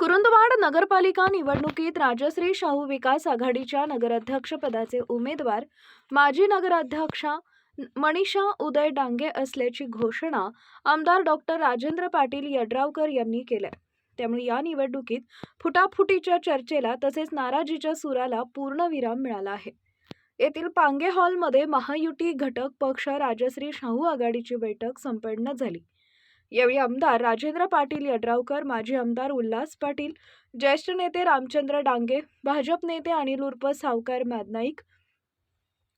कुरुंदवाड नगरपालिका निवडणुकीत राजश्री शाहू विकास आघाडीच्या नगराध्यक्षपदाचे उमेदवार माजी नगराध्यक्षा मनीषा उदय डांगे असल्याची घोषणा आमदार डॉक्टर राजेंद्र पाटील यड्रावकर यांनी केल्या. त्यामुळे या निवडणुकीत फुटाफुटीच्या चर्चेला तसेच नाराजीच्या सुराला पूर्णविराम मिळाला आहे. येथील पांगे हॉलमध्ये महायुती घटक पक्ष राजश्री शाहू आघाडीची बैठक संपन्न झाली. यावेळी आमदार राजेंद्र पाटील यड्रावकर माजी आमदार उल्हास पाटील ज्येष्ठ नेते रामचंद्र डांगे भाजप नेते अनिल उर्फ सावकार मॅदनाईक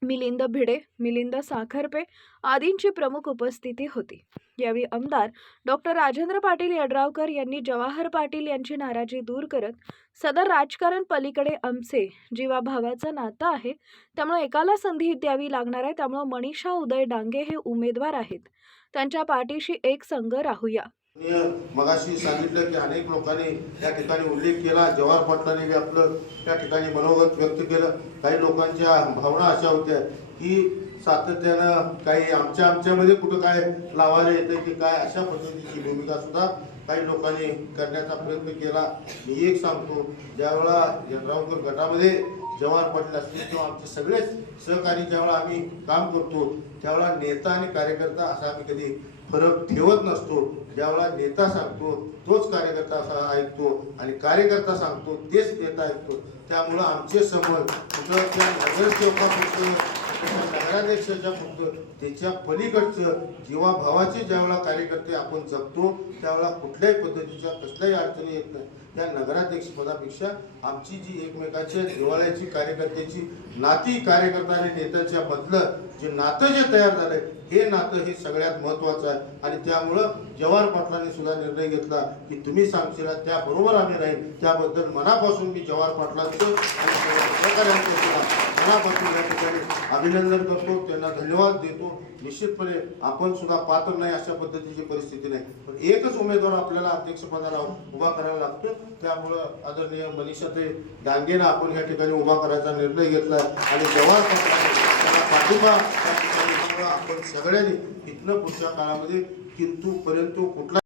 मिलिंद भिडे मिलिंद साखरपे आदींची प्रमुख उपस्थिती होती. यावेळी आमदार डॉक्टर राजेंद्र पाटील यड्रावकर यांनी जवाहर पाटील यांची नाराजी दूर करत सदर राजकारण पलीकडे आमचे जीवाभावाचं नातं आहे त्यामुळे एकाला संधी द्यावी लागणार आहे त्यामुळे मनीषा उदय डांगे हे उमेदवार आहेत. त्यांच्या पाठीशी एक संघ राहूया. मगाशी सांगितलं की अनेक लोकांनी त्या ठिकाणी उल्लेख केला जवाहर पाटलांनी आपलं त्या ठिकाणी मनोगत व्यक्त केलं. काही लोकांच्या भावना अशा होत्या की सातत्यानं काही आमच्या आमच्यामध्ये कुठं काय लावायला येतं की काय अशा पद्धतीची भूमिका सुद्धा काही लोकांनी करण्याचा प्रयत्न केला. मी एक सांगतो ज्यावेळा यड्रावकर गटामध्ये जवाहर पाटील असतील किंवा आमचे सगळेच सहकारी ज्यावेळा आम्ही काम करतो त्यावेळा नेता आणि कार्यकर्ता असा आम्ही कधी फरक ठेवत नसतो. ज्यावेळा नेता सांगतो तोच कार्यकर्ता असा ऐकतो आणि कार्यकर्ता सांगतो तेच नेता ऐकतो. त्यामुळं आमचे समज कुठं त्या नगरसेवकापुरतं नगराध्यक्षाच्या फक्त त्याच्या पलीकडचं जीवाभावाचे ज्यावेळा कार्यकर्ते आपण जगतो त्यावेळेला कुठल्याही पद्धतीच्या कसल्याही अडचणी येत नाही. त्या नगराध्यक्ष पदापेक्षा आमची जी एकमेकाच्या जिव्हाळ्याची कार्यकर्त्याची नाती कार्यकर्ता आणि नेत्याच्या बदलं जे नातं जे तयार झालंय हे नातं हे सगळ्यात महत्वाचं आहे. आणि त्यामुळं जवाहर पाटलांनी सुद्धा निर्णय घेतला की तुम्ही सांगशील त्याबरोबर आम्ही राहील. त्याबद्दल मनापासून मी जवाहर पाटलांचं आणि मनापासून या ठिकाणी अभिनंदन करतो त्यांना धन्यवाद देतो. निश्चितपणे आपण सुद्धा पात्र नाही अशा पद्धतीची परिस्थिती नाही. पण एकच उमेदवार आपल्याला अध्यक्षपदाला उभा करावा लागतो त्यामुळं आदरणीय मनीषा ते डांगेनं आपण या ठिकाणी उभा करायचा निर्णय घेतला आणि जेव्हा त्याला पाठिंबा आपण सगळ्यांनी इथनं पुढच्या काळामध्ये किंतु परंतु कुठला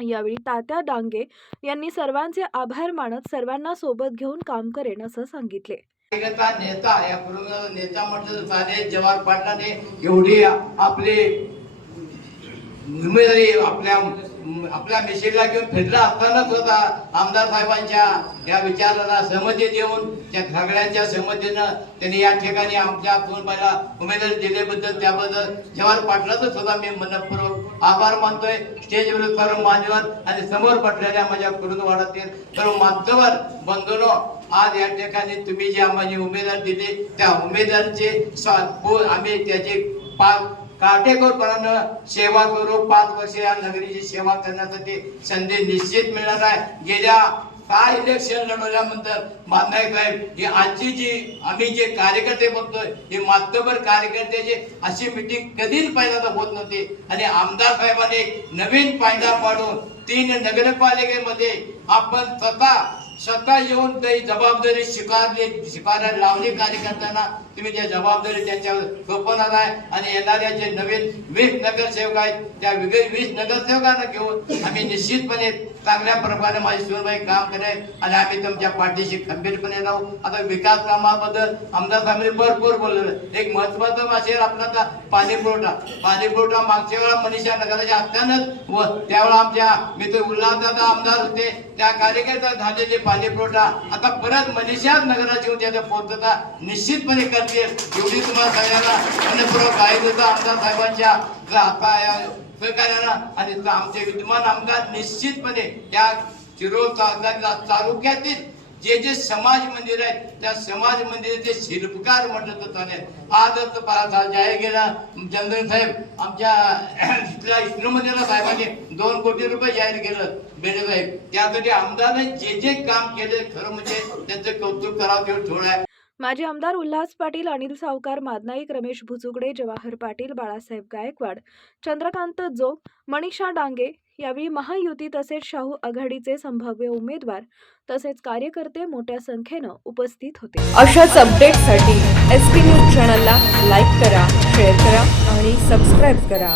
यावेळी तात्या डांगे यांनी सर्वांचे आभार मानत सर्वांना सोबत घेऊन काम करेन असं सांगितले. नेता या पूर्ण नेता म्हटलं तर जवाहर पाटलाने एवढी आपली उमेदवारी आपल्या आपल्या मेसेजला घेऊन फिरला असतानाच होता आमदार साहेबांच्या या विचाराला सहमती देऊन त्या सगळ्यांच्या सहमतीनं त्यांनी या ठिकाणी आमच्या दोन उमेदवारी दिल्याबद्दल त्याबद्दल जवाहर पाटलाचं सुद्धा मी मनपूर्वक आभार मानतोय. स्टेजवर सर्व मान्यवर आणि समोर पडलेल्या माझ्या कुरुंदवाडातील सर्व माध्यमावर बंधूनो आज या ठिकाणी तुम्ही जे आम्हाला उमेदवार दिले त्या उमेदवारचे आम्ही त्याचे पा काटेकोरपणानं सेवा करू. पाच वर्ष या नगरीची सेवा करण्यासाठी संधी निश्चित मिळणार आहे. गेल्या काय इलेक्शन लढवल्यानंतर मानायक साहेब ही आजची जी आम्ही जे कार्यकर्ते बघतोय हे मातबर कार्यकर्त्याची अशी मिटिंग कधीच पहिल्यांदा होत नव्हती. आणि आमदार साहेबांनी नवीन फायदा पाडून तीन नगरपालिकेमध्ये आपण स्वतः स्वतः येऊन ते जबाबदारी स्वीकारली स्वीकारायला लावली कार्यकर्त्यांना. तुम्ही त्या जबाबदारी त्यांच्यावर सोपवणार आहे आणि येणाऱ्या जे नवीन वीस नगरसेवक आहेत त्या वीस नगरसेवकांना घेऊन आम्ही निश्चितपणे चांगल्या प्रकारे माझी सुरबाई काम करेल आणि आम्ही तुमच्या पाठीशी खंबीरपणे राहू. आता विकास कामाबद्दल आमदार साहेबांनी भरपूर बोललेलं एक महत्वाचं असेल आपला पाणी पुरवठा पाणी पुरवठा मागच्या वेळा मनीषा नगराच्या असतानाच व त्यावेळा आमच्या मित्र उल्हासदादा आमदार होते. त्या कार्यकर्ता झालेले पाणी पुरवठा आता परत मनीषा नगराची येऊन त्याचा पूर्तता निश्चितपणे करते. एवढी तुम्हाला सगळ्यांना मनपूर्वक आहे होता आमदार साहेबांच्या सहकार्यानं आणि आमचे विद्यमान आमदार निश्चितपणे या शिरोळ तालुक्यातील जे जे समाज मंदिर आहेत त्या समाज मंदिराचे शिल्पकार म्हटलं तर चालेल आजच पराठा जाहीर केला. चंद्र साहेब आमच्या इथल्या विष्णू मंदिराला साहेबांनी दोन कोटी रुपये जाहीर केलं. बेडे साहेब त्यासाठी आमदाराने जे जे काम केले खरं म्हणजे त्यांचं कौतुक करावं तेवढं थोडं आहे. माजी आमदार उल्हास पाटील अनिल सावकार मादनाईक रमेश भुजुगडे जवाहर पाटील बाळासाहेब गायकवाड चंद्रकांत जोग मनीषा डांगे यावेळी महायुती तसेच शाहू आघाडीचे संभाव्य उमेदवार तसेच कार्यकर्ते मोठ्या संख्येनं उपस्थित होते. अशाच अपडेटसाठी एस पी न्यूज चॅनलला लाईक करा शेअर करा आणि सबस्क्राईब करा.